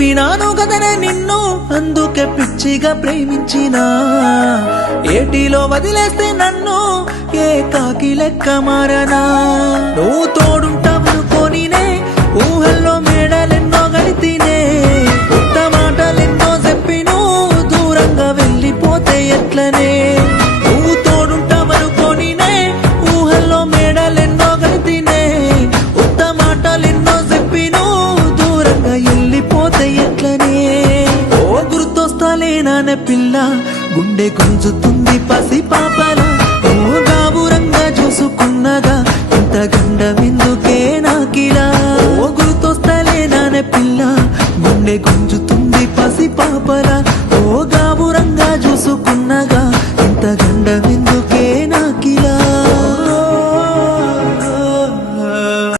నమ్మినాను గదనే నిన్ను అందుకే పిచ్చిగా ప్రేమించినా ఏటిలో వదిలేస్తే నన్ను ఏకాకి లెక్క మారనా నువ్వు తోడుంటావనుకోనినే ఊహల్లో మేడలెన్నో గడితినే కొత్త మాటలెన్నో చెప్పి నువ్వు దూరంగా వెళ్ళిపోతే ఎట్లనే నువ్వు తోడుంటావనుకోనినే ఊహల్లో మేడలెన్నో గడితినే కొత్త మాటలెన్నో చెప్పి నువ్వు దూరంగా వెళ్ళిపోతే ఎట్లనే ఓ గుర్తొస్తాలేనానే పిల్ల గుండె గుంజుతుంది పసి పాపల ఓ గాబురంగా